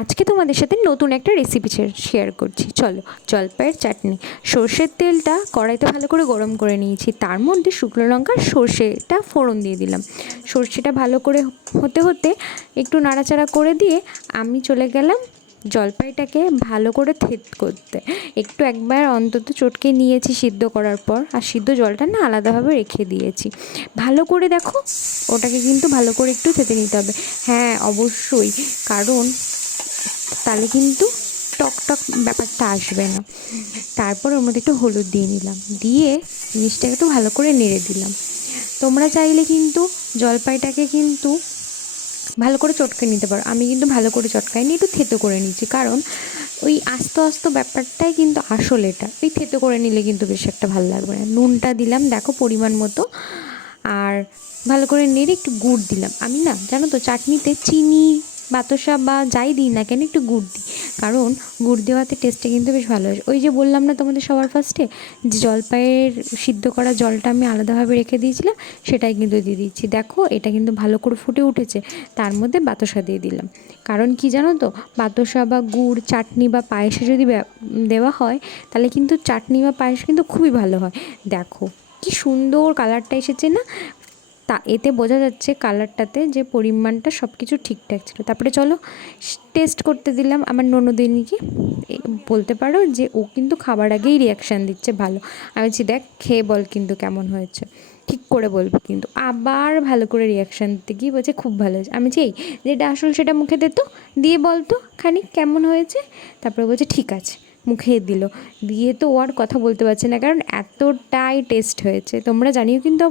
আজকে তোমাদের সাথে নতুন একটা রেসিপি শেয়ার করছি। চলো, জলপাইয়ের চাটনি। সর্ষের তেলটা কড়াইতে ভালো করে গরম করে নিয়েছি। তার মধ্যে শুকনো লঙ্কার সর্ষেটা ফোড়ন দিয়ে দিলাম। সর্ষেটা ভালো করে হতে হতে একটু নাড়াচাড়া করে দিয়ে আমি চলে গেলাম জলপাইটাকে ভালো করে থেত করতে। একটু একবার অন্তত চটকে নিয়েছি সিদ্ধ করার পর। আর সিদ্ধ জলটা না আলাদাভাবে রেখে দিয়েছি। ভালো করে দেখো, ওটাকে কিন্তু ভালো করে একটু থেতে নিতে হবে। হ্যাঁ অবশ্যই। কারণ তাহলে কিন্তু টক টক ব্যাপারটা আসবে না। তারপর ওর মধ্যে একটু হলুদ দিয়ে নিলাম। দিয়ে জিনিসটাকে তো ভালো করে নেড়ে দিলাম। তোমরা চাইলে কিন্তু জলপাইটাকে কিন্তু ভালো করে চটকে নিতে পারো। আমি কিন্তু ভালো করে চটকাই চটকাইনি, একটু থেতো করে নিচ্ছি কারণ ওই আস্তে আস্তে ব্যাপারটাই কিন্তু আসল এটা। ওই থেতো করে নিলে কিন্তু বেশ একটা ভালো লাগবে না। নুনটা দিলাম, দেখো পরিমাণ মতো। আর ভালো করে নেড়ে একটু গুড় দিলাম। আমি না, জানো তো, চাটনিতে চিনি বাতাসা বা যাই দিই না কেন একটু গুড় দিই। কারণ গুড় দেওয়াতে টেস্টটা কিন্তু বেশ ভালো হয় ওই যে বললাম না তোমাদের সবার ফার্স্টে যে জলপাইয়ের সিদ্ধ করা জলটা আমি আলাদাভাবে রেখে দিয়েছিলাম, সেটাই কিন্তু দিয়ে দিচ্ছি দেখো, এটা কিন্তু ভালো করে ফুটে উঠেছে, তার মধ্যে বাতাসা দিয়ে দিলাম। কারণ কি জানো তো, বাতাসা বা গুড়, চাটনি বা পায়েসে যদি দেওয়া হয়, তাহলে কিন্তু চাটনি বা পায়েস কিন্তু খুবই ভালো হয়। দেখো, কি সুন্দর কালারটা এসেছে না? তা এতে বোঝা যাচ্ছে কালারটাতে যে পরিমাণটা সব কিছু ঠিকঠাক ছিল। তারপরে চলো টেস্ট করতে দিলাম আমার ননদিনীকে। বলতে পারো যে ও কিন্তু খাবার আগেই রিয়াকশান দিচ্ছে ভালো। আমি বলছি, দেখ, খেয়ে বল কিন্তু কেমন হয়েছে। ঠিক করে বলব কিন্তু। আবার ভালো করে রিয়াকশান দিতে গিয়ে বলছে, খুব ভালো হয়েছে। আমি যেই যেটা আসল সেটা মুখে দে তো, দিয়ে বলতো খানিক কেমন হয়েছে? তারপরে বলছে, ঠিক আছে। মুখে দিল। দিয়ে তো ও আর কথা বলতে পারছে না, কারণ এতটাই টেস্ট হয়েছে। তোমরা জানিও কিন্তু